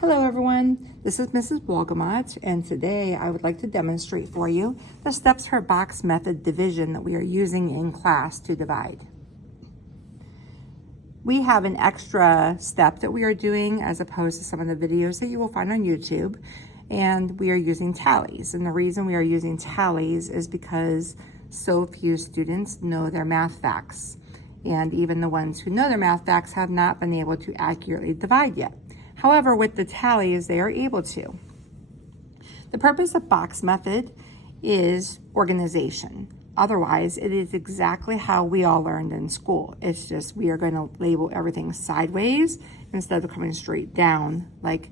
Hello everyone, this is Mrs. Wolgamott, and today I would like to demonstrate for you the steps for box method division that we are using in class to divide. We have an extra step that we are doing as opposed to some of the videos that you will find on YouTube, and we are using tallies. And the reason we are using tallies is because so few students know their math facts, and even the ones who know their math facts have not been able to accurately divide yet. However, with the tallies, they are able to. The purpose of box method is organization. Otherwise, it is exactly how we all learned in school. It's just we are going to label everything sideways instead of coming straight down like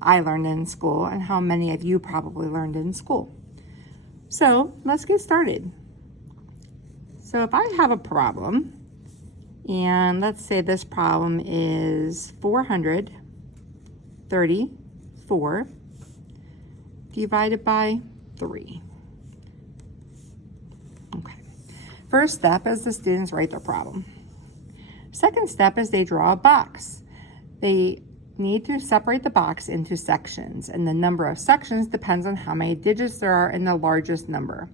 I learned in school and how many of you probably learned in school. So let's get started. So if I have a problem, and let's say this problem is 434 divided by 3. Okay. First step is the students write their problem. Second step is they draw a box. They need to separate the box into sections, and the number of sections depends on how many digits there are in the largest number.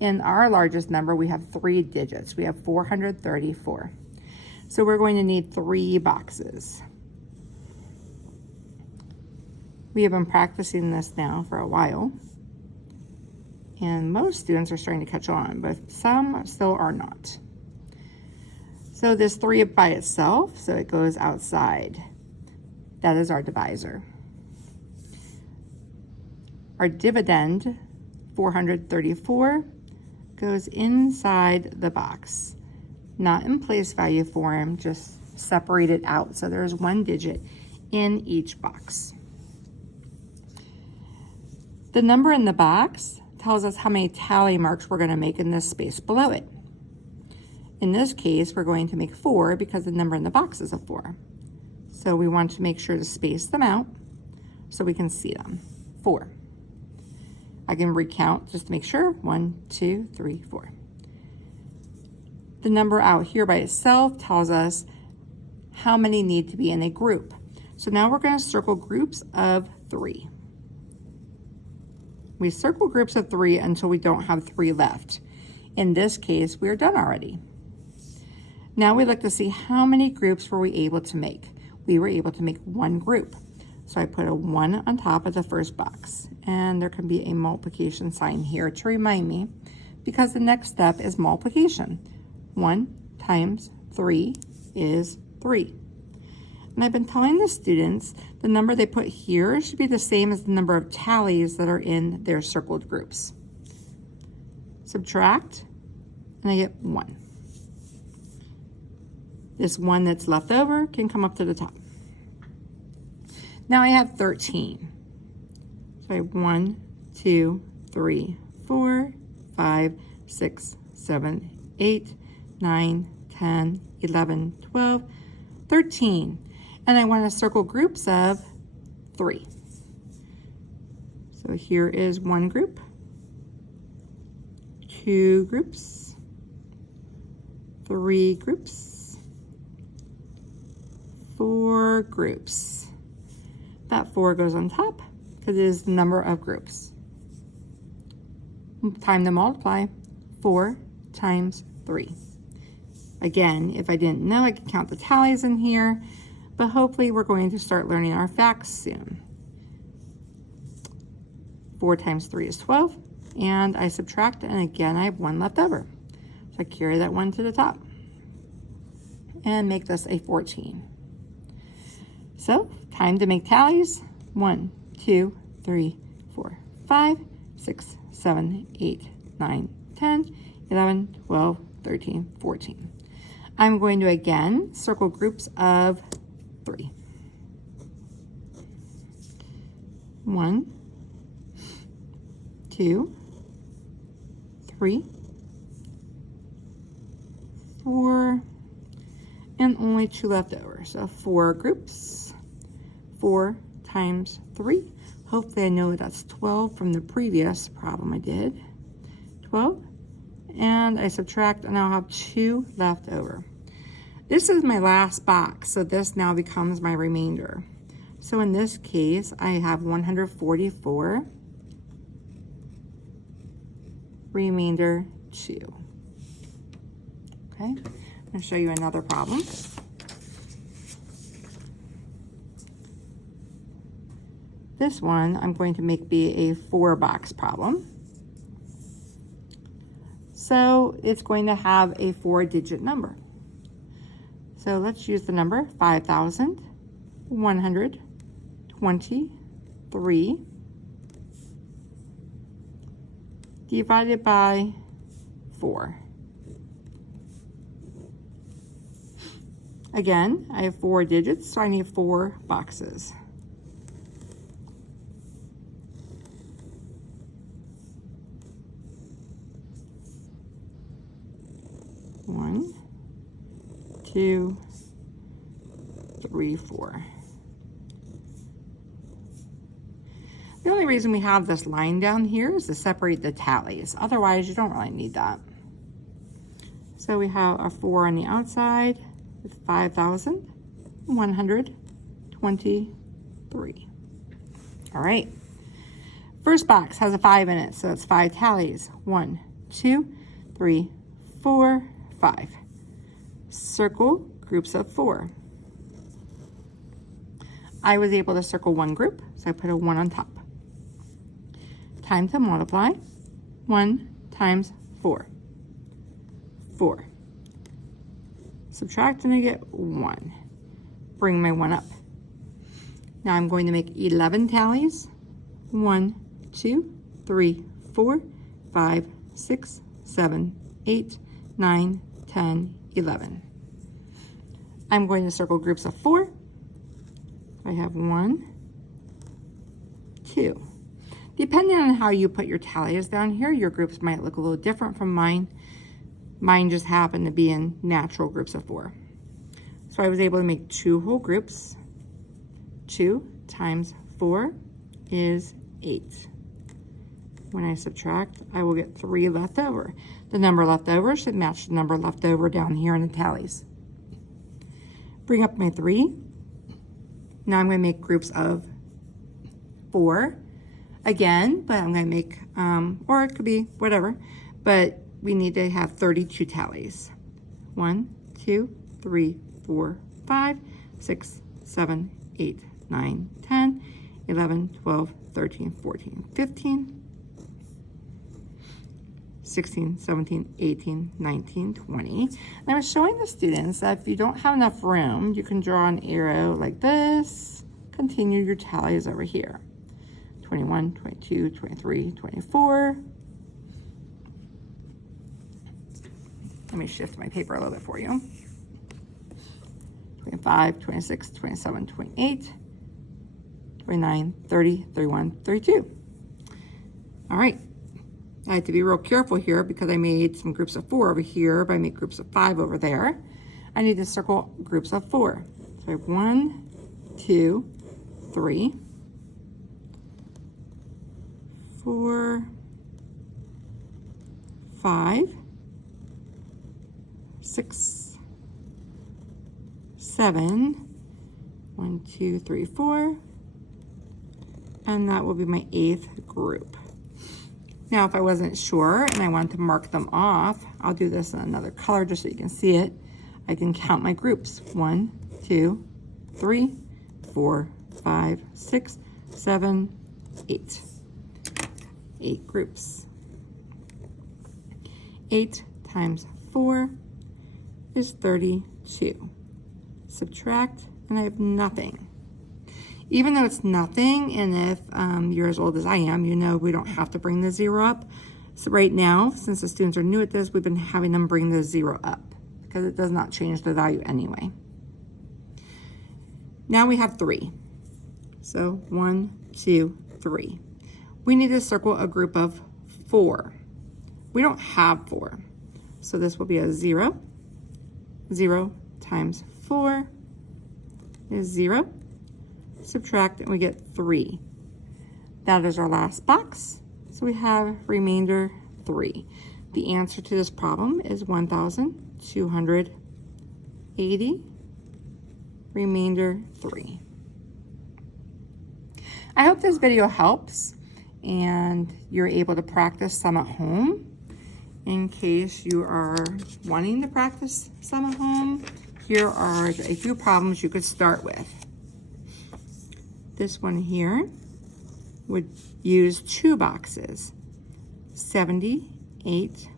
In our largest number, we have 3 digits. We have 434. So we're going to need 3 boxes. We have been practicing this now for a while, and most students are starting to catch on, but some still are not. So this 3 by itself, so it goes outside. That is our divisor. Our dividend, 434, goes inside the box. Not in place value form, just separate it out. So there's 1 digit in each box. The number in the box tells us how many tally marks we're going to make in this space below it. In this case, we're going to make 4 because the number in the box is a 4. So we want to make sure to space them out so we can see them. 4. I can recount just to make sure. 1, 2, 3, 4. The number out here by itself tells us how many need to be in a group. So now we're going to circle groups of 3. We circle groups of 3 until we don't have 3 left. In this case, we're done already. Now we look to see how many groups were we able to make. We were able to make 1 group. So I put a 1 on top of the first box, and there can be a multiplication sign here to remind me, because the next step is multiplication. 1 times 3 is 3. And I've been telling the students the number they put here should be the same as the number of tallies that are in their circled groups. Subtract, and I get 1. This 1 that's left over can come up to the top. Now I have 13. So I have 1, 2, 3, 4, 5, 6, 7, 8, 9, 10, 11, 12, 13. And I want to circle groups of 3. So here is 1 group, 2 groups, 3 groups, 4 groups. That 4 goes on top because it is the number of groups. Time to multiply. 4 times 3. Again, if I didn't know, I could count the tallies in here, but hopefully we're going to start learning our facts soon. 4 times 3 is 12, and I subtract, and again, I have 1 left over. So I carry that 1 to the top and make this a 14. So, time to make tallies. 1, 2, 3, 4, 5, 6, 7, 8, 9, 10, 11, 12, 13, 14. I'm going to again circle groups of 3. 1, 2, 3, 4, and only 2 left over. So 4 groups, 4 times 3. Hopefully I know that's 12 from the previous problem I did. 12, and I subtract, and I'll have 2 left over. This is my last box, so this now becomes my remainder. So in this case, I have 144, remainder 2. Okay, I'm going to show you another problem. This one I'm going to make be a 4-box problem. So it's going to have a 4-digit number. So let's use the number 5,123 divided by 4. Again, I have 4 digits, so I need 4 boxes. One, 2, 3, 4. The only reason we have this line down here is to separate the tallies. Otherwise, you don't really need that. So we have a 4 on the outside with 5,123. All right. First box has a 5 in it, so it's 5 tallies. 1, 2, 3, 4, 5. Circle groups of 4. I was able to circle one group, so I put a 1 on top. Time to multiply. 1 times 4. 4. Subtract and I get 1. Bring my 1 up. Now I'm going to make 11 tallies. 1, 2, 3, 4, 5, 6, 7, 8, 9, 10, 11. I'm going to circle groups of 4. I have 1, 2. Depending on how you put your tallies down here, your groups might look a little different from mine. Mine just happened to be in natural groups of 4. So I was able to make 2 whole groups. 2 times 4 is 8. When I subtract, I will get 3 left over. The number left over should match the number left over down here in the tallies. Bring up my 3. Now I'm going to make groups of 4 again, but I'm going to make, or it could be whatever, but we need to have 32 tallies. 1, 2, 3, 4, 5, 6, 7, 8, 9, 10, 11, 12, 13, 14, 15, 16, 17, 18, 19, 20. And I was showing the students that if you don't have enough room, you can draw an arrow like this, continue your tallies over here. 21, 22, 23, 24. Let me shift my paper a little bit for you. 25, 26, 27, 28, 29, 30, 31, 32. All right. I had to be real careful here because I made some groups of 4 over here, but I made groups of 5 over there. I need to circle groups of 4. So I have 1, 2, 3, 4, 5, 6, 7, 1, 2, 3, 4, and that will be my 8th group. Now, if I wasn't sure and I wanted to mark them off, I'll do this in another color just so you can see it. I can count my groups. 1, 2, 3, 4, 5, 6, 7, 8. 8 groups. 8 times 4 is 32. Subtract, and I have nothing. Even though it's nothing, and if you're as old as I am, you know we don't have to bring the 0 up. So right now, since the students are new at this, we've been having them bring the 0 up because it does not change the value anyway. Now we have 3. So 1, 2, 3. We need to circle a group of 4. We don't have 4. So this will be a 0. 0 times 4 is 0. Subtract and we get 3. That is our last box. So we have remainder 3. The answer to this problem is 1,280, remainder 3. I hope this video helps and you're able to practice some at home. In case you are wanting to practice some at home, here are a few problems you could start with. This one here would use 2 boxes. 78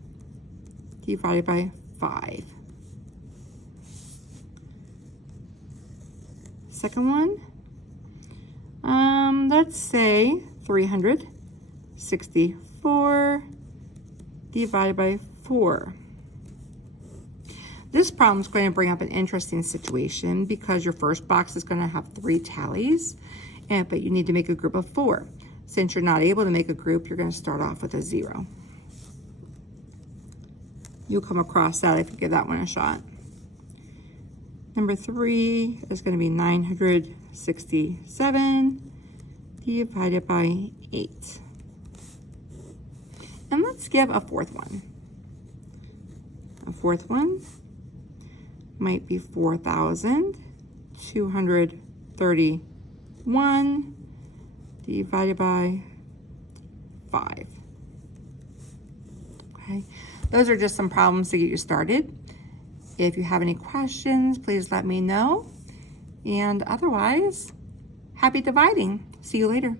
divided by 5. Second one, let's say 364 divided by 4. This problem is going to bring up an interesting situation because your first box is going to have 3 tallies, but you need to make a group of 4. Since you're not able to make a group, you're going to start off with a 0. You'll come across that if you give that one a shot. Number 3 is going to be 967 divided by 8. And let's give a fourth one. A fourth one might be 4,231 divided by 5. Okay, those are just some problems to get you started. If you have any questions, please let me know. And otherwise, happy dividing. See you later.